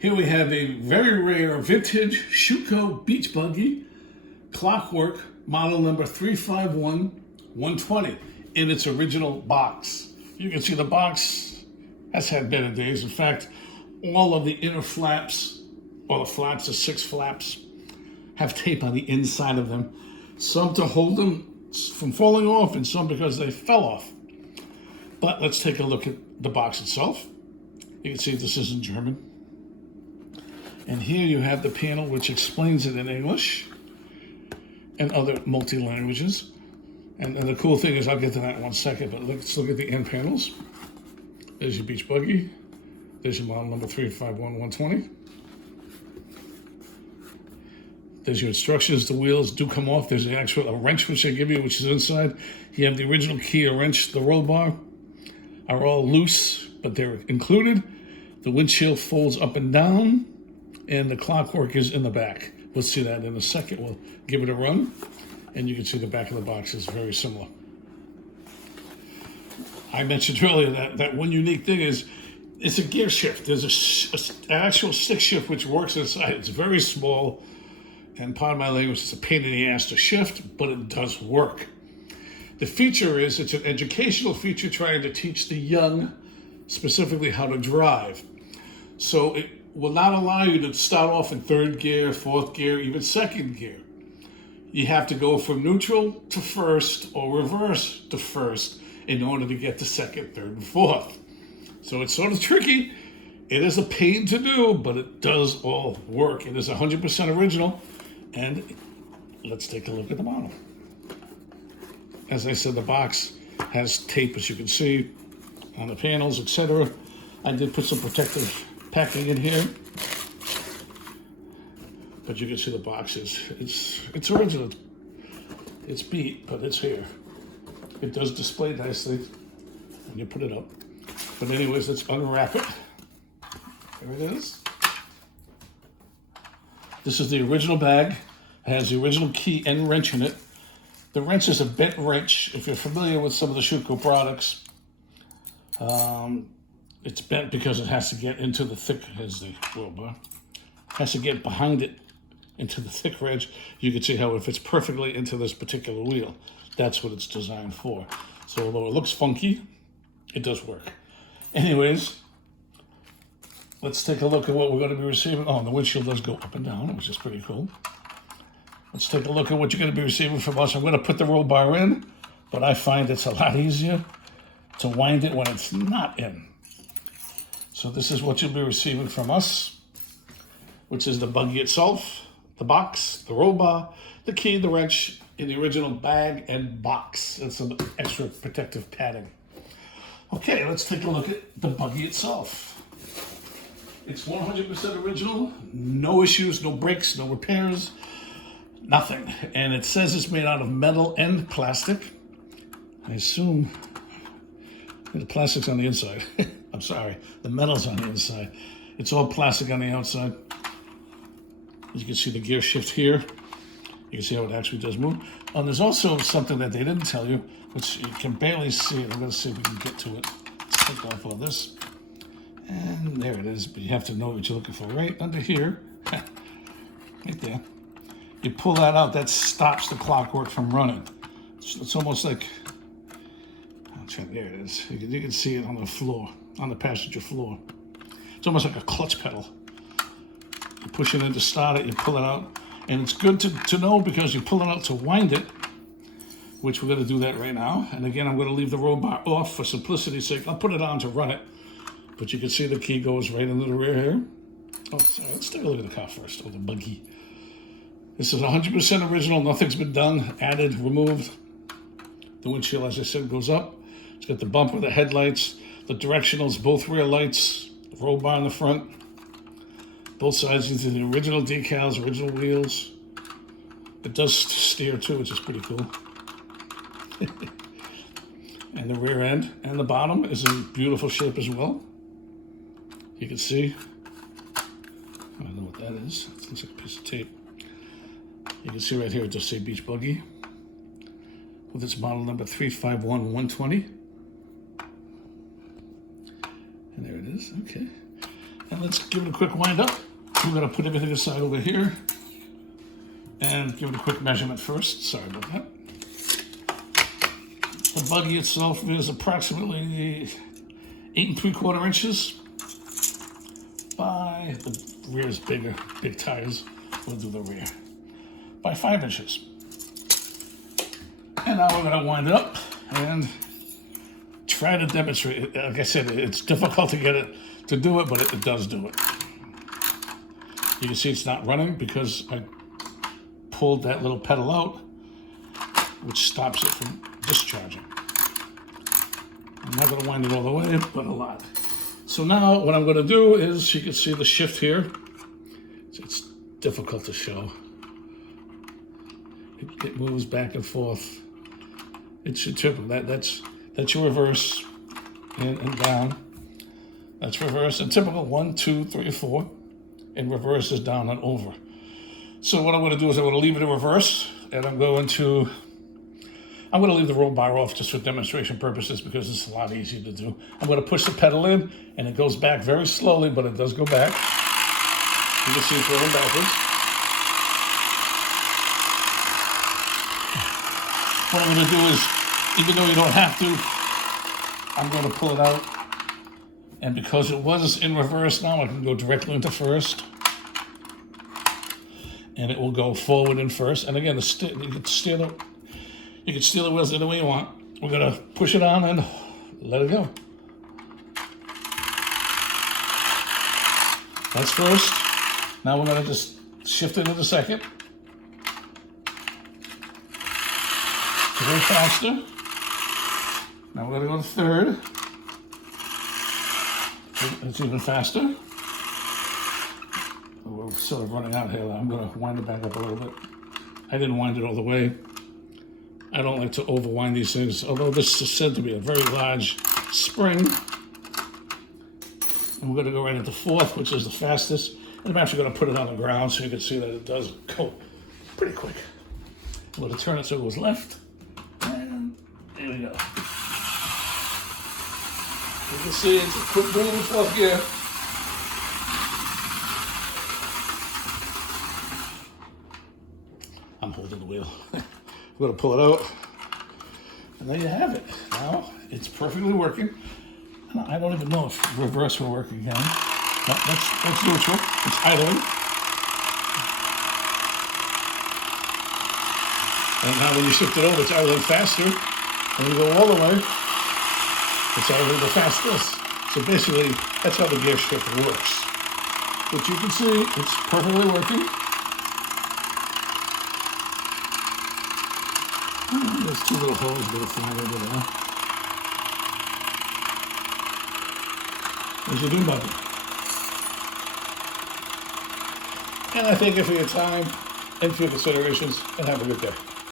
Here we have a very rare vintage Schuco beach buggy, Clockwork, model number 351120 in its original box. You can see the box has had better days. In fact, all of the inner flaps, or the flaps, the 6 flaps, have tape on the inside of them. Some to hold them from falling off and some because they fell off. But let's take a look at the box itself. You can see this is in German. And here you have the panel which explains it in English and other multi-languages. And the cool thing is, I'll get to that in 1 second, but let's look at the end panels. There's your beach buggy. There's your model number 351120. There's your instructions. The wheels do come off. There's a wrench which they give you, which is inside. You have the original key, a wrench. The roll bar are all loose, but they're included. The windshield folds up and down, and the Clockwork is in the back. We'll see that in a second. We'll give it a run, and you can see the back of the box is very similar. I mentioned earlier that one unique thing is it's a gear shift. There's an actual stick shift which works inside. It's very small, and part of my language, it's a pain in the ass to shift, but it does work. The feature is it's an educational feature trying to teach the young specifically how to drive. So it will not allow you to start off in 3rd gear, 4th gear, even 2nd gear. You have to go from neutral to 1st or reverse to 1st in order to get to 2nd, 3rd, and 4th. So it's sort of tricky. It is a pain to do, but it does all work. It is 100% original. And let's take a look at the model. As I said, the box has tape, as you can see, on the panels, etc. I did put some protective packing in here, but you can see the box it's original. It's beat, but it's here. It does display nicely when you put it up. But anyways, let's unwrap it. There it is. This is the original bag. It has the original key and wrench in it. The wrench is a bent wrench. If you're familiar with some of the Schuco products, it's bent because it has to get into the thick, as the wheel bar, has to get behind it into the thick edge. You can see how it fits perfectly into this particular wheel. That's what it's designed for. So although it looks funky, it does work. Anyways, let's take a look at what we're going to be receiving. Oh, and the windshield does go up and down, which is pretty cool. Let's take a look at what you're going to be receiving from us. I'm going to put the roll bar in, but I find it's a lot easier to wind it when it's not in. So this is what you'll be receiving from us, which is the buggy itself, the box, the roll bar, the key, the wrench, in the original bag and box. And some extra protective padding. Okay, let's take a look at the buggy itself. It's 100% original, no issues, no breaks, no repairs, nothing. And it says it's made out of metal and plastic. I assume the plastic's on the inside. I'm sorry, the metal's on the inside. It's all plastic on the outside. You can see the gear shift here. You can see how it actually does move. And there's also something that they didn't tell you, which you can barely see. I'm going to see if we can get to it. Let's take off all this. And there it is, but you have to know what you're looking for. Right under here, right there. You pull that out, that stops the Clockwork from running. It's almost like, there it is. You can see it on the floor, on the passenger floor. It's almost like a clutch pedal. You push it in to start it, you pull it out. And it's good to know because you pull it out to wind it, which we're going to do that right now. And again, I'm going to leave the roll bar off for simplicity's sake. I'll put it on to run it. But you can see the key goes right into the rear here. Oh, sorry, let's take a look at the car first, or the buggy. This is 100% original. Nothing's been done, added, removed. The windshield, as I said, goes up. It's got the bumper, the headlights, the directionals, both rear lights, the roll bar in the front. Both sides into the original decals, original wheels. It does steer too, which is pretty cool. And the rear end and the bottom is in beautiful shape as well. You can see. I don't know what that is. It looks like a piece of tape. You can see right here it does say beach buggy with its model number 351120. And there it is. Okay. And let's give it a quick wind up. We're gonna put everything aside over here and give it a quick measurement first. Sorry about that. The buggy itself is approximately 8 3/4 inches by, the rear is bigger, big tires, we'll do the rear, by 5 inches. And now we're gonna wind it up and try to demonstrate. Like I said, it's difficult to get it to do it, but it does do it. You can see it's not running because I pulled that little pedal out, which stops it from discharging. I'm not going to wind it all the way, but a lot. So now what I'm going to do is, you can see the shift here. It's difficult to show. It moves back and forth. It's typical. That's your reverse and down. That's reverse and typical 1, 2, 3, 4. And reverse is down and over. So what I'm going to do is I'm going to leave it in reverse, and I'm going to leave the roll bar off just for demonstration purposes because it's a lot easier to do. I'm going to push the pedal in, and it goes back very slowly, but it does go back. You can see it's rolling backwards. What I'm going to do is, even though you don't have to, I'm going to pull it out. And because it was in reverse now, I can go directly into first. And it will go forward in first. And again, you can steer the wheels any way you want. We're gonna push it on and let it go. That's first. Now we're gonna just shift it into second. To go faster. Now we're gonna go to third. It's even faster. We're sort of running out here. I'm going to wind it back up a little bit. I didn't wind it all the way. I don't like to overwind these things, although this is said to be a very large spring. And we're going to go right into fourth, which is the fastest. And I'm actually going to put it on the ground so you can see that it does go pretty quick. I'm going to turn it so it goes left. And there we go. You can see it's a quick move in fourth gear. I'm holding the wheel. I'm going to pull it out. And there you have it. Now it's perfectly working. I don't even know if reverse will work again. No, that's neutral. It's idling. And now when you shift it over, it's idling faster. And you go all the way. It's idling the fastest. So basically, that's how the gear shift works. But you can see it's perfectly working. There's 2 little holes going to fly over there. There's your DUNE button. And I thank you for your time and for your considerations, and have a good day.